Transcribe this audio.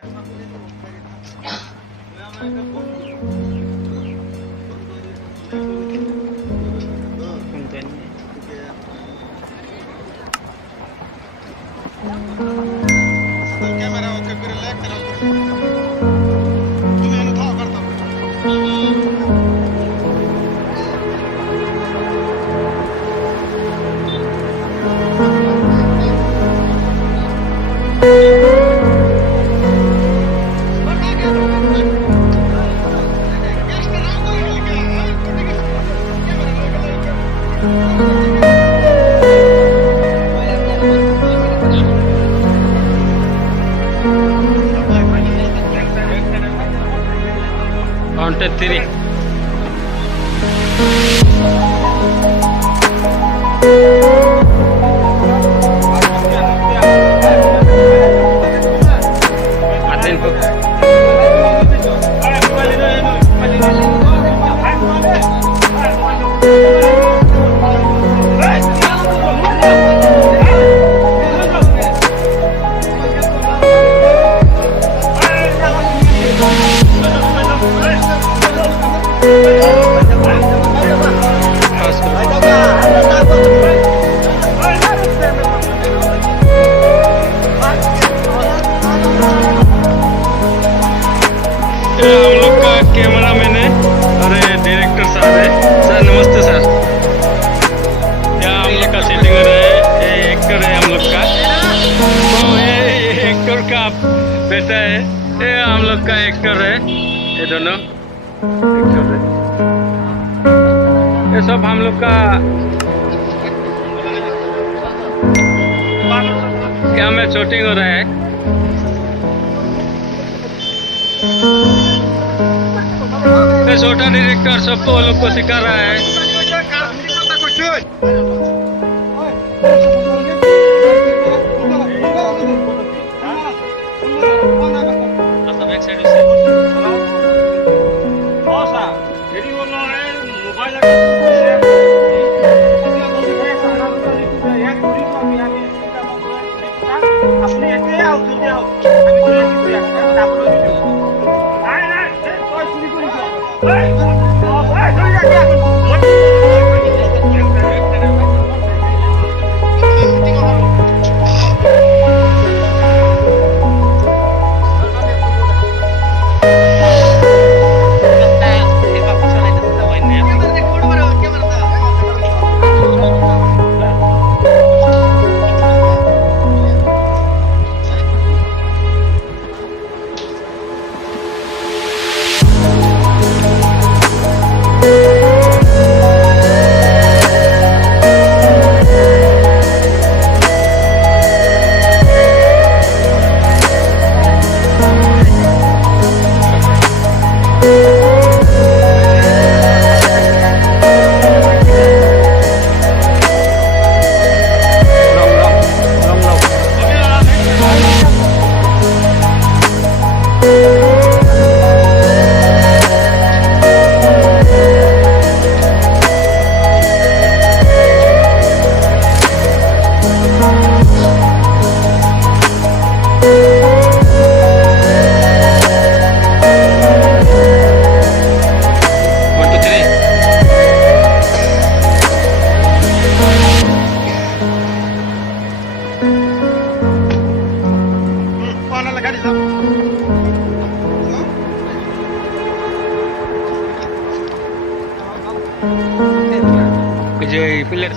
Counted 3. हम लोग का कैमरा मैन है और डायरेक्टर साहब है। सर नमस्ते सर। यहाँ हम लोग का सेटिंग हो रहा है। ये एक्टर है हम लोग का, तो ये एक्टर का बेटा है। ये हम लोग का एक्टर है, ये दोनों एक्टर है। ये सब हम लोग का क्या में शूटिंग हो रहा है। छोटा डायरेक्टर सबको वो लोग को सिखा रहा है। Kejai pilar.